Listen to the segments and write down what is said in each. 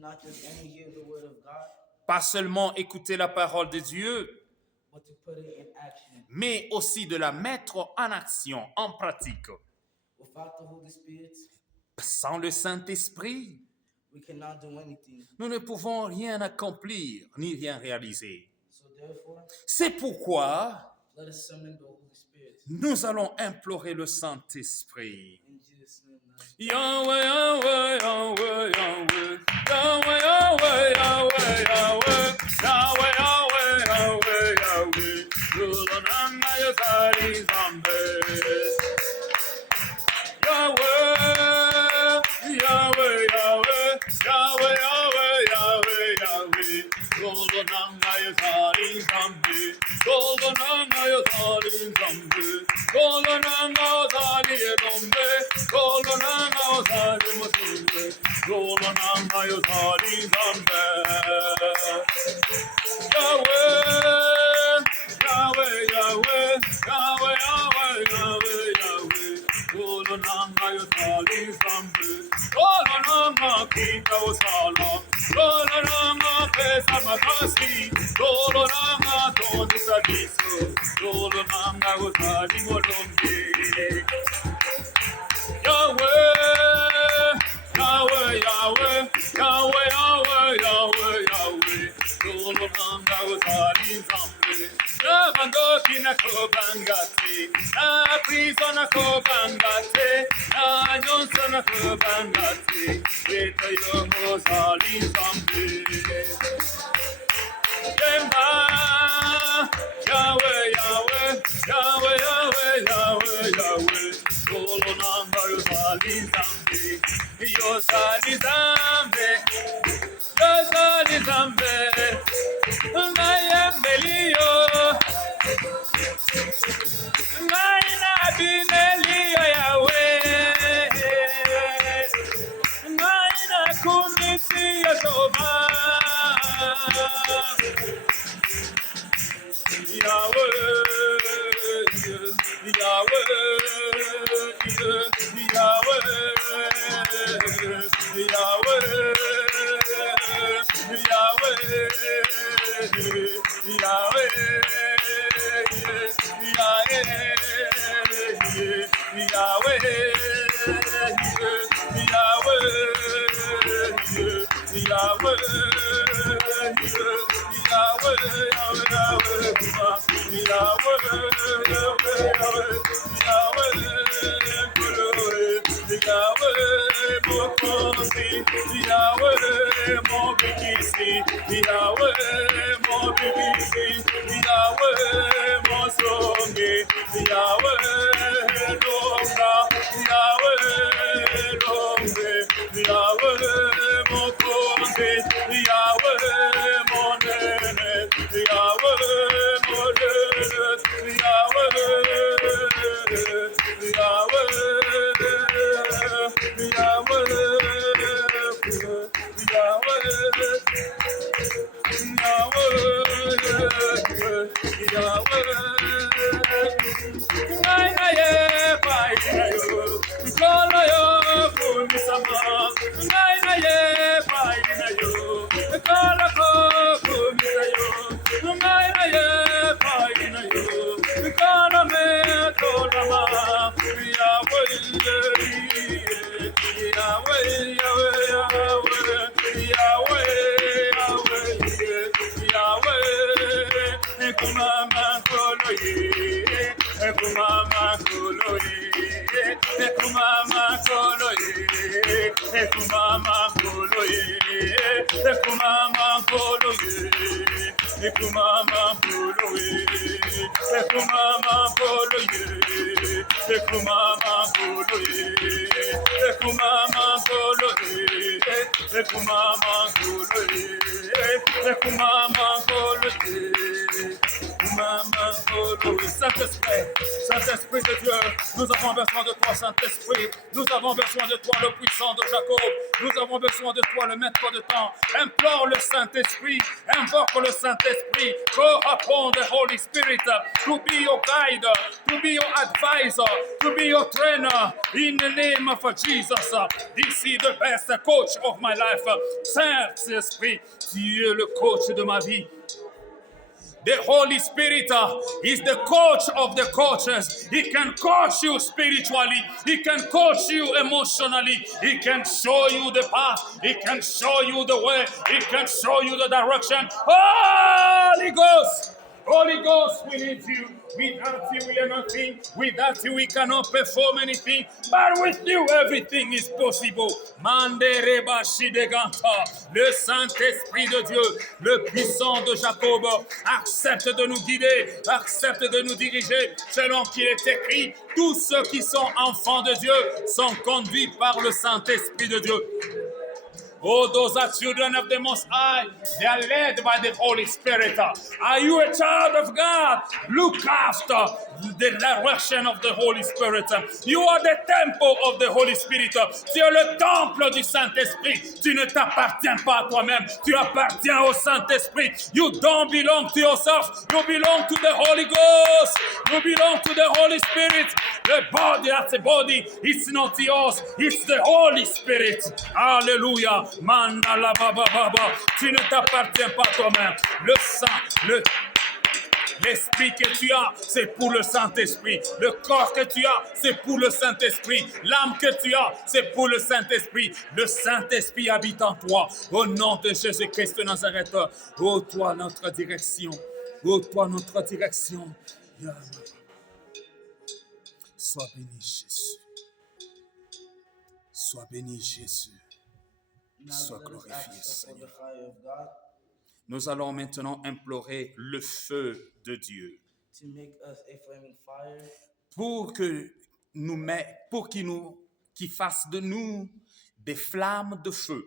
not just only hear the word of God, pas seulement écouter la parole de Dieu, but to put it in action. mais aussi de la mettre en action, en pratique. Without the Holy Spirit, Sans le Saint-Esprit, we cannot do anything. nous ne pouvons rien accomplir ni rien réaliser. So therefore, C'est pourquoi let us summon the Holy Spirit. nous allons implorer le Saint-Esprit. In Jesus' name, now. Yahweh, Yahweh, Yahweh, Yahweh, Yahweh, Yahweh, Yahweh, Yahweh, Yahweh, Yahweh, Yahweh, Yahweh, Rulananga Yosari Zambe. Yahweh, Yahweh, Yahweh, Yahweh, Yahweh, Yahweh, Yahweh, Rulananga Yosari Zambe. Goldananga Yosari Zambe. Goldananga Yosari Zambe. Goldananga Yosari Zambe. Goldananga Yosari Zambe. Yahweh, Yahweh, Yahweh, Yahweh, Yahweh, Yahweh, Yahweh. Goldananga Yosari Zambe. Goldananga Kita Osala. Goldananga Pesa Makasi. Goldananga Tondi Sadiso. Goldananga Yosari Molombe. Yahweh, Yahweh, Yahweh, Yahweh, Yahweh, Yahweh, Yahweh. Goldananga Yosari Zambe. Nabandoki na kobangate, na priso na kobangate, na nyonso na kobangate, Eta yomo Zali Zambe. Yemba, Yahweh, Yahweh, Yahweh, Yahweh, Yahweh, Yahweh. Goldananga Yosari Zambe, Yosari Zambe, Yosari Zambe. Nayembelio, Nayinabinelio Yahweh, Nayinakumitio Shova. Yahweh, Yahweh, Yahweh, Yahweh, Yahweh, mon bikisi, Yahweh, mon bikisi, Yahweh, mon songi, Yahweh, longa, Yahweh, longe, Yahweh, mon kongi, Yahweh, mon nene, Yahweh, mon nene, Saint-Esprit de Dieu, nous avons besoin de toi, Saint-Esprit. Nous avons besoin de toi, le puissant de Jacob. Nous avons besoin de toi, le maître de temps. Implore le Saint-Esprit. Invoque le Saint-Esprit. Call upon the Holy Spirit to be your guide, to be your advisor, to be your trainer. In the name of Jesus, this is the best coach of my life. Saint-Esprit, tu es le coach de ma vie. The Holy Spirit is the coach of the coaches. He can coach you spiritually. He can coach you emotionally. He can show you the path. He can show you the way. He can show you the direction. Holy Ghost! Holy Ghost, we need you. Without you, we are nothing. Without you, we cannot perform anything. But with you, everything is possible. Mandereba Shideganta, le Saint-Esprit de Dieu, le puissant de Jacob, accepte de nous guider, accepte de nous diriger, selon qu'il est écrit. Tous ceux qui sont enfants de Dieu sont conduits par le Saint-Esprit de Dieu. Oh, those are children of the Most High. They are led by the Holy Spirit. Are you a child of God? Look after the direction of the Holy Spirit. You are the temple of the Holy Spirit. Tu es le temple du Saint-Esprit. Tu ne t'appartiens pas à toi-même. Tu appartiens au Saint-Esprit. You don't belong to yourself. You belong to the Holy Ghost. You belong to the Holy Spirit. The body, that's a body. It's not yours. It's the Holy Spirit. Hallelujah. Mandala baba baba, tu ne t'appartiens pas toi-même. Le sang, l'esprit que tu as, c'est pour le Saint-Esprit. Le corps que tu as, c'est pour le Saint-Esprit. L'âme que tu as, c'est pour le Saint-Esprit. Le Saint-Esprit habite en toi. Au nom de Jésus-Christ de Nazareth. Ô toi notre direction. Ô toi notre direction. Sois béni Jésus. Sois béni Jésus. Sois glorifié, Seigneur. Nous allons maintenant implorer le feu de Dieu pour qu'il fasse de nous des flammes de feu.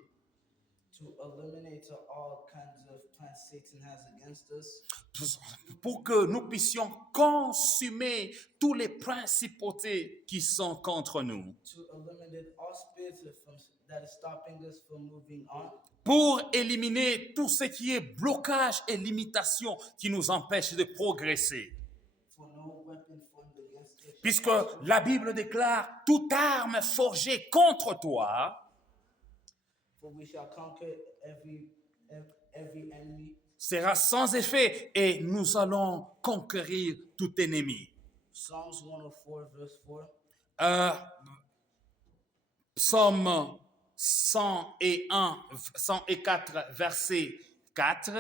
Pour que nous puissions consumer tous les principautés qui sont contre nous. Pour éliminer tout ce qui est blocage et limitation qui nous empêche de progresser. Puisque la Bible déclare toute arme forgée contre toi sera sans effet et nous allons conquérir tout ennemi. Psalms 104 verse 4. Psaume 104 verset 4.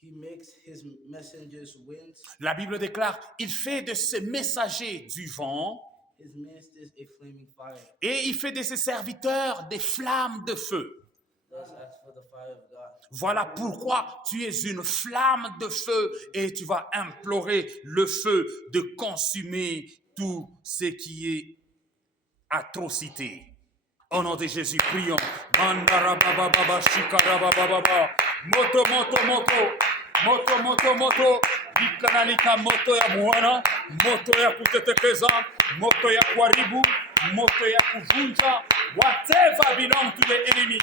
He makes his messengers winds. La Bible déclare, il fait de ses messagers du vent. His ministers a flaming fire. Et il fait de ses serviteurs des flammes de feu. Thus ask for the fire of God. Voilà pourquoi tu es une flamme de feu et tu vas implorer le feu de consumer tout ce qui est atrocité. Au nom de Jésus, prions. Mandarabababa, shikarabababa. Moto, moto, moto. Moto, moto, moto. Likanalika moto ya mwana. Moto ya kutetekeza. Moto ya kuharibu. Moto ya kuvunja. Whatever belongs to the enemy.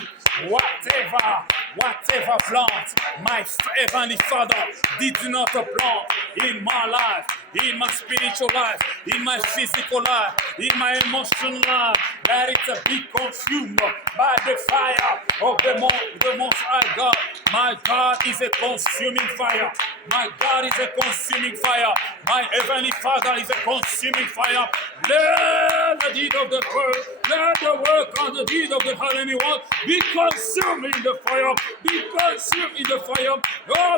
Whatever plant my heavenly Father did not plant in my life, in my spiritual life, in my physical life, in my emotional life, let it be consumed by the fire of the Most High God. My God is a consuming fire. My God is a consuming fire. My heavenly Father is a consuming fire. Let the deed of the world, let the work and the deed of the enemy one be consumed in the fire. Be consumed in the fire of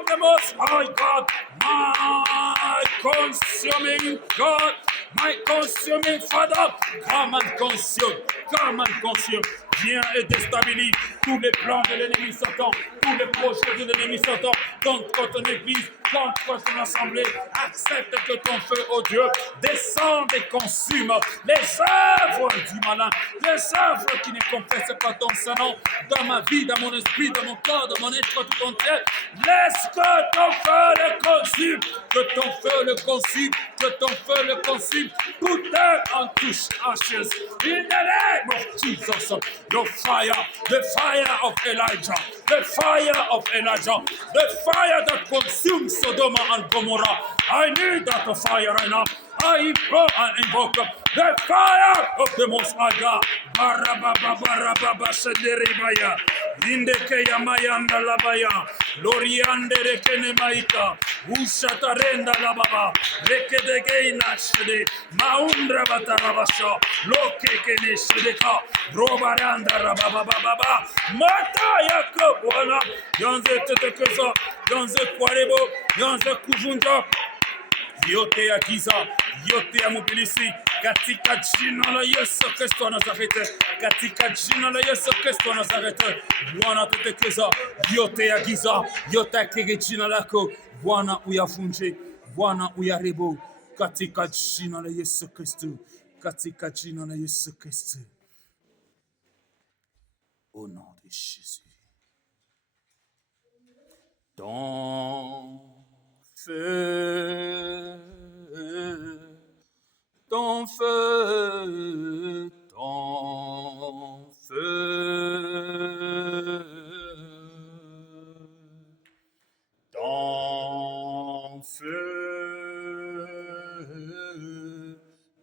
the Most High God. My consuming God, my consuming Father, come and consume, come and consume. Viens et déstabilise tous les plans de l'ennemi Satan, tous les projets de l'ennemi Satan contre ton église, contre ton assemblée. Accepte que ton feu, oh Dieu, descende et consume les œuvres du malin, les œuvres qui ne confessent pas ton Saint-Nom dans ma vie, dans mon esprit, dans mon corps, dans mon être tout entier. Laisse que ton feu le consume, que ton feu le consume, que ton feu le consume. Tout est en touche ashes. In the name of Jesus. The fire of Elijah, the fire of Elijah, the fire that consumes Sodom and Gomorrah. I need that fire right now. I pray and invoke the fire of the Most High God. Barababa Sederibaya. Indekeya Mayanda Labaya. Loriande Rekene Maika. Ushatarenda Lababa. Rekedegeina Shede. Maundra Batarabasha. Lokekene Shedeka. Robaranda Rabababa. Mata Yakobwana. Yanze Tetekesa. Yanze Kwarebo. Yanze Kujunja. Yote ya giza, yote ya mobilisi, katika jina la Yesu Kristo wa Nazareti, katika jina la Yesu Kristo wa Nazareti, Bwana tutekeza, yote ya giza, yote ya kile jina lako, Bwana uyavunje, Bwana uyaribu, katika jina la Yesu Kristo, katika jina la Yesu Kristo. Au nom de Jésus. Ton feu, ton feu, ton feu, ton feu,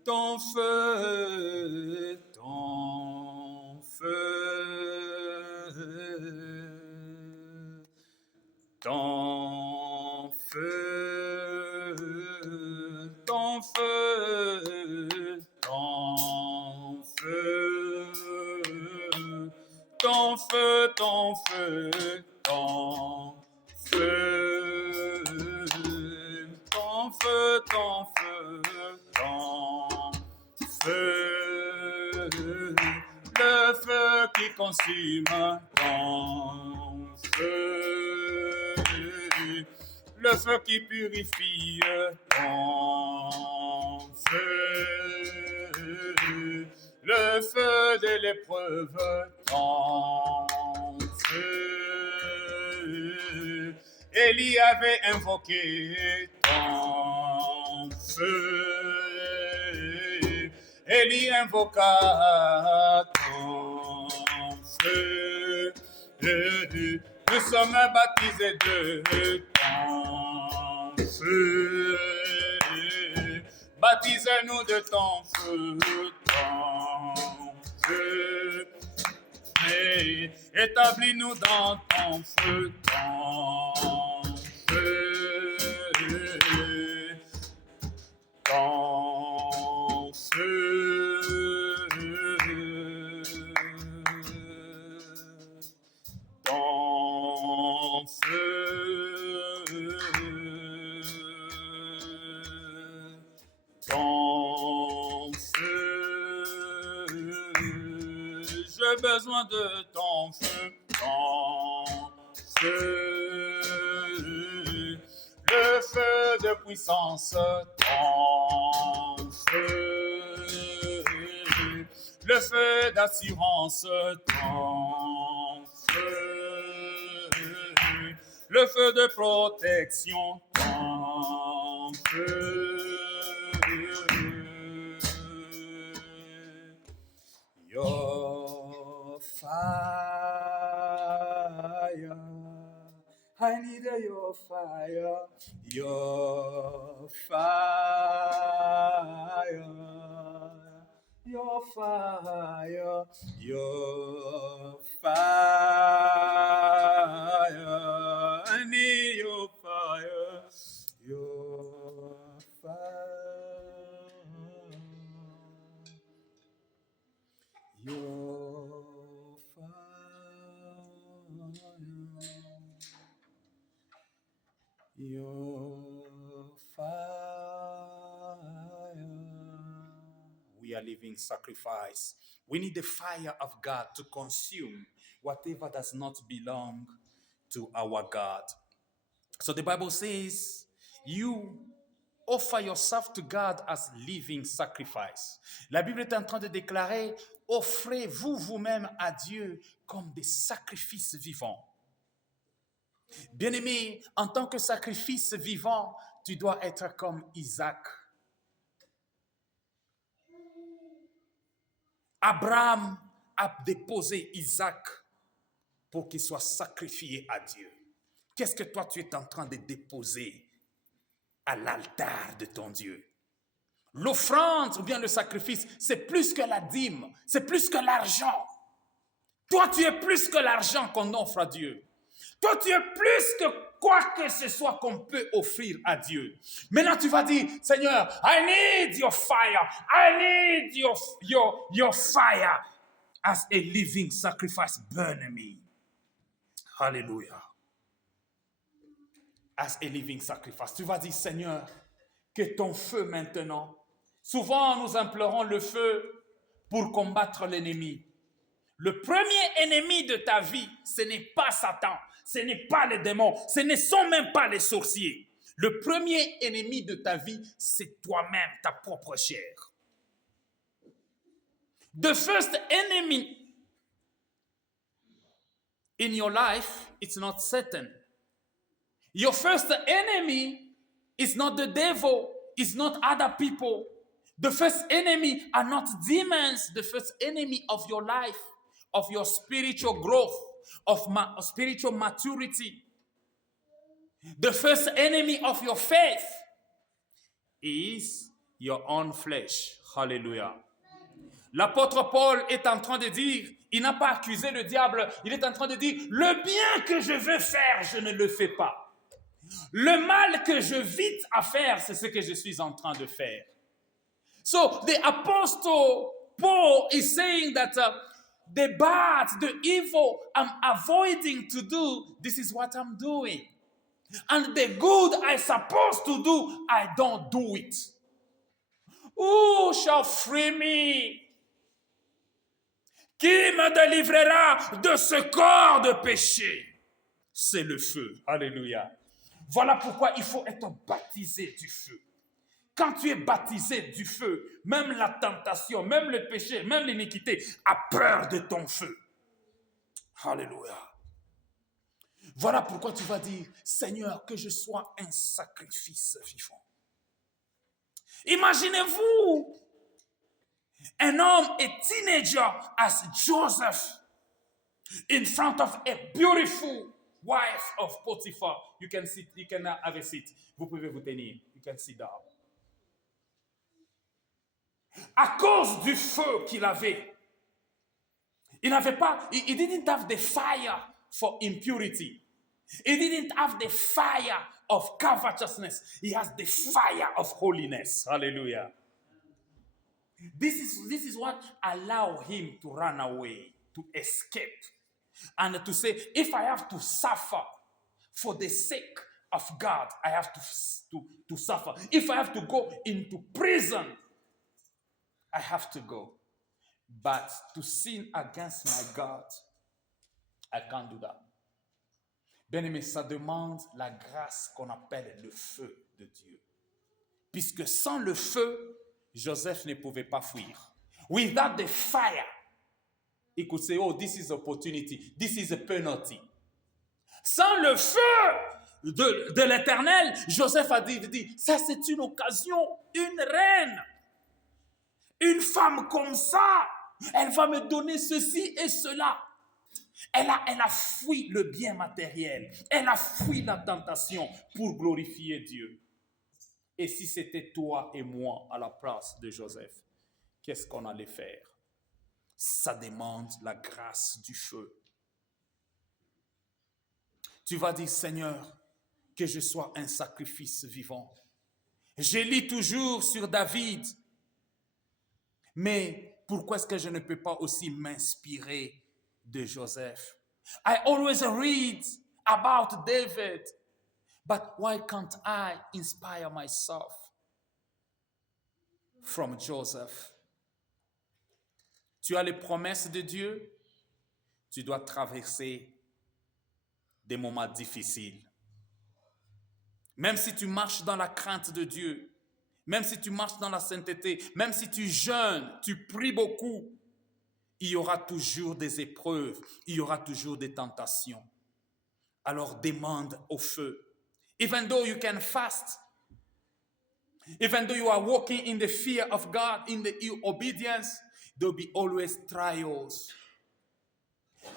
ton feu, ton feu, ton feu, ton feu, ton feu, ton feu, ton feu, ton feu, ton feu, ton feu, ton feu, le feu qui consume, ton feu, le feu qui purifie, ton feu, le feu de l'épreuve, ton feu. Élie avait invoqué ton feu. Élie invoqua ton feu. Nous sommes baptisés de ton feu. Baptise-nous de ton feu, ton feu. Et établis-nous dans ton feu, ton feu, ton feu, ton feu, ton feu. J'ai besoin de ton feu, ton feu, le feu de puissance, ton feu, le feu d'assurance, ton feu, le feu de protection, ton feu. Your fire, I need your fire, your fire, your fire, your fire, I need your fire, your fire. Your fire, your fire. We are living sacrifice. We need the fire of God to consume whatever does not belong to our God. So the Bible says, you offer yourself to God as living sacrifice. La Bible est en train de déclarer, offrez-vous vous-même à Dieu comme des sacrifices vivants. Bien-aimé, en tant que sacrifice vivant, tu dois être comme Isaac. Abraham a déposé Isaac pour qu'il soit sacrifié à Dieu. Qu'est-ce que toi tu es en train de déposer à l'altar de ton Dieu? L'offrande ou bien le sacrifice, c'est plus que la dîme, c'est plus que l'argent. Toi, tu es plus que l'argent qu'on offre à Dieu. Toi, tu es plus que quoi que ce soit qu'on peut offrir à Dieu. Maintenant, tu vas dire, Seigneur, I need your fire. I need your fire as a living sacrifice. Burn me. Hallelujah. As a living sacrifice. Tu vas dire, Seigneur, que ton feu maintenant. Souvent, nous implorons le feu pour combattre l'ennemi. Le premier ennemi de ta vie, ce n'est pas Satan, ce n'est pas les démons, ce ne sont même pas les sorciers. Le premier ennemi de ta vie, c'est toi-même, ta propre chair. The first enemy in your life, it's not Satan. Your first enemy is not the devil, it's not other people. The first enemy are not demons. The first enemy of your life, of your spiritual growth, of spiritual maturity. The first enemy of your faith is your own flesh. Hallelujah. L'apôtre Paul est en train de dire, il n'a pas accusé le diable, il est en train de dire, le bien que je veux faire, je ne le fais pas. Le mal que je vite à faire, c'est ce que je suis en train de faire. So the apostle Paul is saying that the bad, the evil I'm avoiding to do, this is what I'm doing. And the good I'm supposed to do, I don't do it. Who shall free me? Qui me délivrera de ce corps de péché? C'est le feu. Alléluia. Voilà pourquoi il faut être baptisé du feu. Quand tu es baptisé du feu, même la tentation, même le péché, même l'iniquité a peur de ton feu. Alléluia. Voilà pourquoi tu vas dire, Seigneur, que je sois un sacrifice vivant. Imaginez-vous un homme, a teenager as Joseph, in front of a beautiful wife of Potiphar. You can sit, you can have a seat. Vous pouvez vous tenir. You can sit down. À cause du feu qu'il avait, il n'avait pas, he didn't have the fire for impurity. He didn't have the fire of covetousness. He has the fire of holiness. Hallelujah. This is what allowed him to run away, to escape, and to say, if I have to suffer for the sake of God, I have to suffer. If I have to go into prison, I have to go. But to sin against my God, I can't do that. Bien-aimé, ça demande la grâce qu'on appelle le feu de Dieu. Puisque sans le feu, Joseph ne pouvait pas fuir. Without the fire, he could say, oh, this is opportunity, this is a penalty. Sans le feu de l'Éternel, Joseph a dit, ça c'est une occasion, une reine, une femme comme ça, elle va me donner ceci et cela. Elle a fui le bien matériel, elle a fui la tentation pour glorifier Dieu. Et si c'était toi et moi à la place de Joseph, qu'est-ce qu'on allait faire? Ça demande la grâce du feu. Tu vas dire, Seigneur, que je sois un sacrifice vivant. Je lis toujours sur David, mais pourquoi est-ce que je ne peux pas aussi m'inspirer de Joseph? I always read about David, but why can't I inspire myself from Joseph? Tu as les promesses de Dieu, tu dois traverser des moments difficiles. Même si tu marches dans la crainte de Dieu, même si tu marches dans la sainteté, même si tu jeûnes, tu pries beaucoup, il y aura toujours des épreuves, il y aura toujours des tentations. Alors demande au feu. Even though you can fast, even though you are walking in the fear of God, in the obedience, there will be always trials.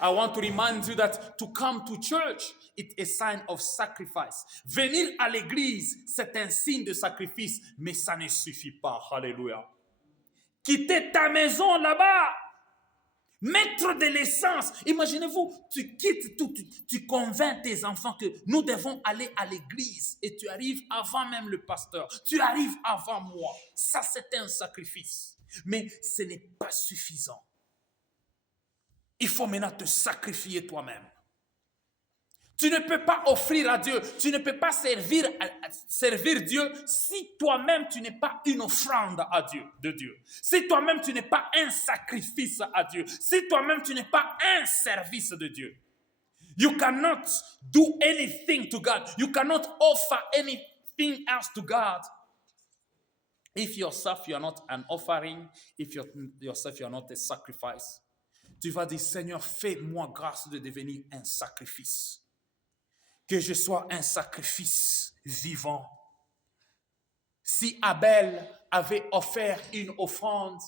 I want to remind you that to come to church, it's a sign of sacrifice. Venir à l'église, c'est un signe de sacrifice, mais ça ne suffit pas. Alléluia. Quitter ta maison là-bas, mettre de l'essence. Imaginez-vous, tu quittes tout, tu convaincs tes enfants que nous devons aller à l'église et tu arrives avant même le pasteur. Tu arrives avant moi. Ça, c'est un sacrifice. Mais ce n'est pas suffisant. Il faut maintenant te sacrifier toi-même. Tu ne peux pas offrir à Dieu, tu ne peux pas servir Dieu si toi-même tu n'es pas une offrande à Dieu, de Dieu. Si toi-même tu n'es pas un sacrifice à Dieu. Si toi-même tu n'es pas un service de Dieu. You cannot do anything to God. You cannot offer anything else to God. If yourself you are not an offering, if yourself you are not a sacrifice, tu vas dire, Seigneur, fais-moi grâce de devenir un sacrifice. Que je sois un sacrifice vivant. Si Abel avait offert une offrande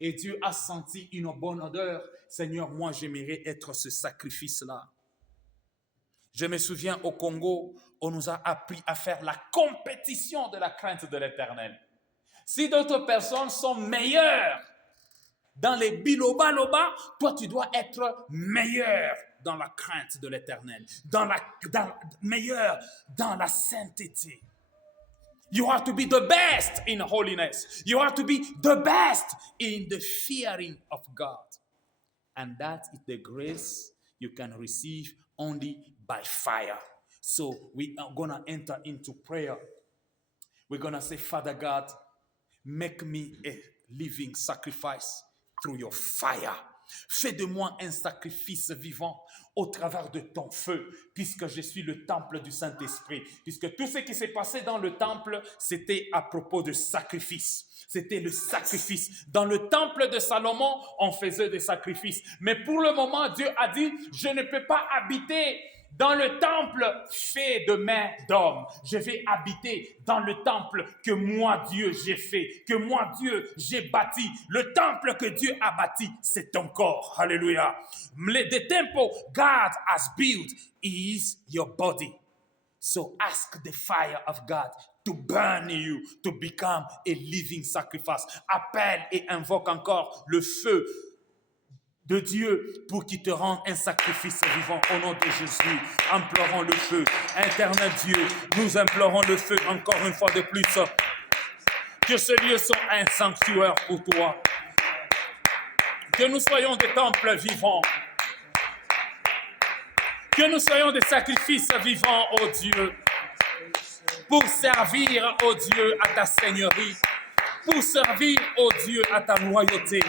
et Dieu a senti une bonne odeur, Seigneur, moi j'aimerais être ce sacrifice-là. Je me souviens au Congo, on nous a appris à faire la compétition de la crainte de l'Éternel. Si d'autres personnes sont meilleures dans les biloba-loba, toi tu dois être meilleur dans la crainte de l'Éternel, meilleur dans la sainteté. You have to be the best in holiness. You have to be the best in the fearing of God. And that is the grace you can receive only by fire. So we are going to enter into prayer. We're going to say, Father God, make me a living sacrifice through your fire. Fais de moi un sacrifice vivant au travers de ton feu, puisque je suis le temple du Saint-Esprit. Puisque tout ce qui s'est passé dans le temple, c'était à propos de sacrifice. C'était le sacrifice. Dans le temple de Salomon, on faisait des sacrifices. Mais pour le moment, Dieu a dit, je ne peux pas habiter dans le temple fait de mains d'homme. Je vais habiter dans le temple que moi, Dieu, j'ai fait, que moi, Dieu, j'ai bâti. Le temple que Dieu a bâti, c'est ton corps. Alléluia. The temple God has built is your body. So ask the fire of God to burn you, to become a living sacrifice. Appelle et invoque encore le feu de Dieu pour qu'il te rende un sacrifice vivant au nom de Jésus. Implorons le feu. Éternel Dieu, nous implorons le feu encore une fois de plus. Que ce lieu soit un sanctuaire pour toi. Que nous soyons des temples vivants. Que nous soyons des sacrifices vivants, ô Dieu, pour servir, ô Dieu, à ta seigneurie, pour servir, ô Dieu, à ta loyauté.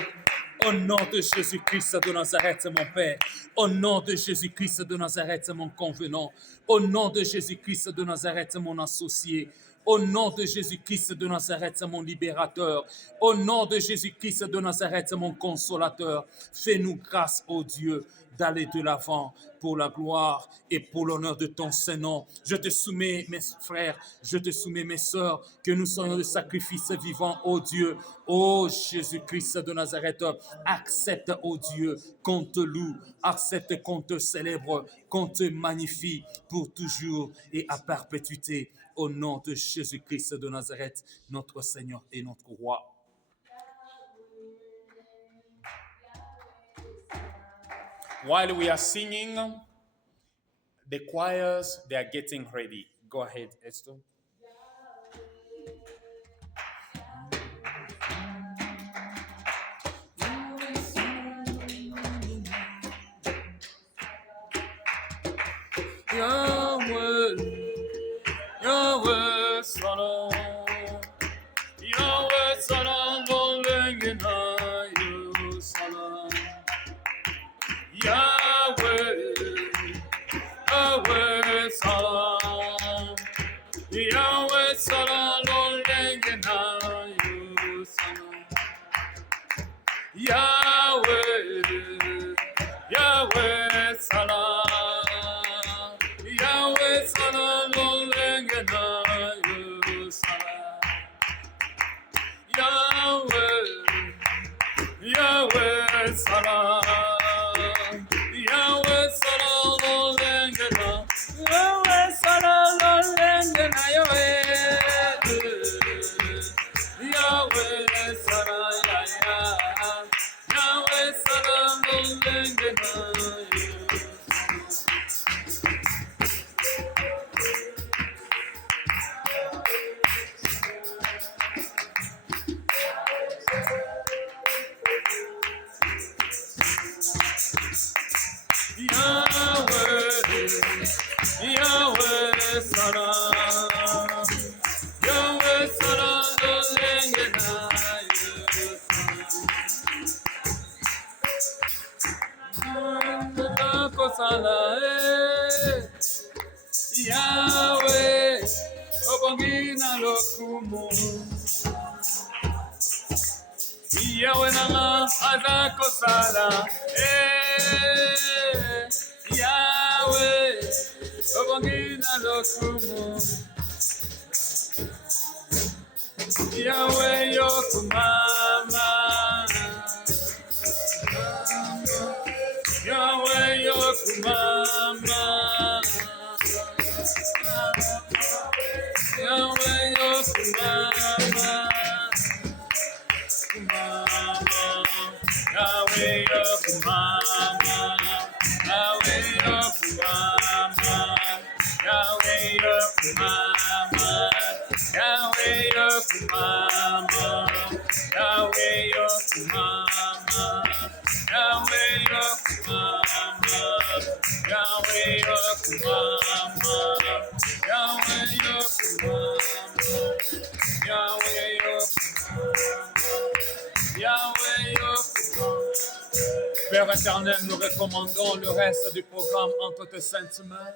Au nom de Jésus-Christ de Nazareth, mon Père. Au nom de Jésus-Christ de Nazareth, mon convenant. Au nom de Jésus-Christ de Nazareth, mon associé. Au nom de Jésus-Christ de Nazareth, mon libérateur. Au nom de Jésus-Christ de Nazareth, mon consolateur. Fais-nous grâce, ô Dieu, d'aller de l'avant pour la gloire et pour l'honneur de ton Saint-Nom. Je te soumets, mes frères, je te soumets, mes sœurs, que nous soyons des sacrifices vivants, ô Dieu. Ô Jésus-Christ de Nazareth, accepte, ô Dieu, qu'on te loue, accepte qu'on te célèbre, qu'on te magnifie pour toujours et à perpétuité. Au nom de Jésus-Christ de Nazareth, notre Seigneur et notre Roi. While we are singing, the choirs, they are getting ready. Go ahead, Esther. Yahweh, Yahweh, Salam, Yahweh, Salam, Bolengina, Salam. Yahweh, Yahweh, Salam, Yahweh, Salam, Lolengena, Salam. Yahweh, Yahweh, Salam, Yahweh, Salam. Yahweh Salam. Yahweh Salam dolenge na Yesu. Kosala Yahweh obongi na lokumu. Yahweh nanga aza kosala Yahweh obongi na lokumu. Yahweh yokumama Yahweh yokumama Yahweh yokumama Yahweh yokumama Yahweh yokumama Yahweh yokumama Yahweh yokumama Yahweh yokumama Yahweh yokumama Yahweh yokumama Yahweh yokumama Yahweh yokumama. Père éternel, nous recommandons le reste du programme entre tes saintes mains.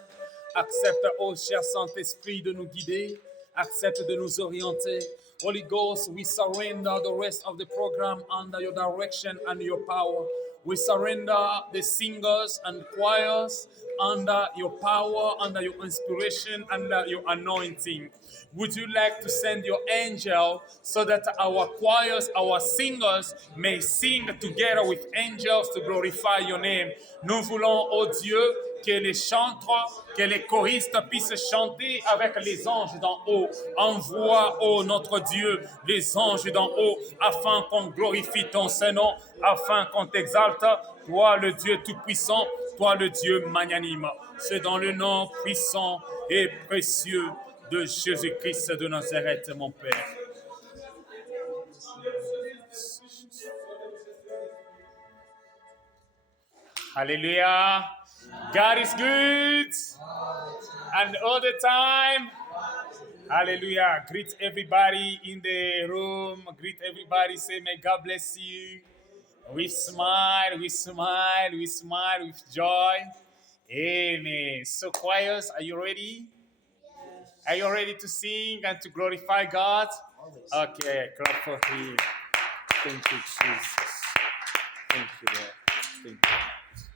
Accepte, ô cher Saint-Esprit, de nous guider. Accepte de nous orienter. Holy Ghost, we surrender the rest of the program under your direction and your power. We surrender the singers and choirs under your power, under your inspiration, under your anointing. Would you like to send your angel so that our choirs, our singers may sing together with angels to glorify your name? Nous voulons, ô Dieu, que les chanteurs, que les choristes puissent chanter avec les anges d'en haut. Envoie, ô notre Dieu, les anges d'en haut, afin qu'on glorifie ton Saint-Nom, afin qu'on t'exalte, toi le Dieu tout-puissant, toi le Dieu magnanime. C'est dans le nom puissant et précieux de Jésus-Christ de Nazareth, mon Père. Hallelujah. God is good. And all the time. Hallelujah. Greet everybody in the room. Greet everybody. Say, may God bless you. We smile, we smile, we smile with joy. Amen. So, choirs, are you ready? Are you ready to sing and to glorify God? Always. Okay, clap for him. Thank you, Jesus. Thank you, Lord. Thank you.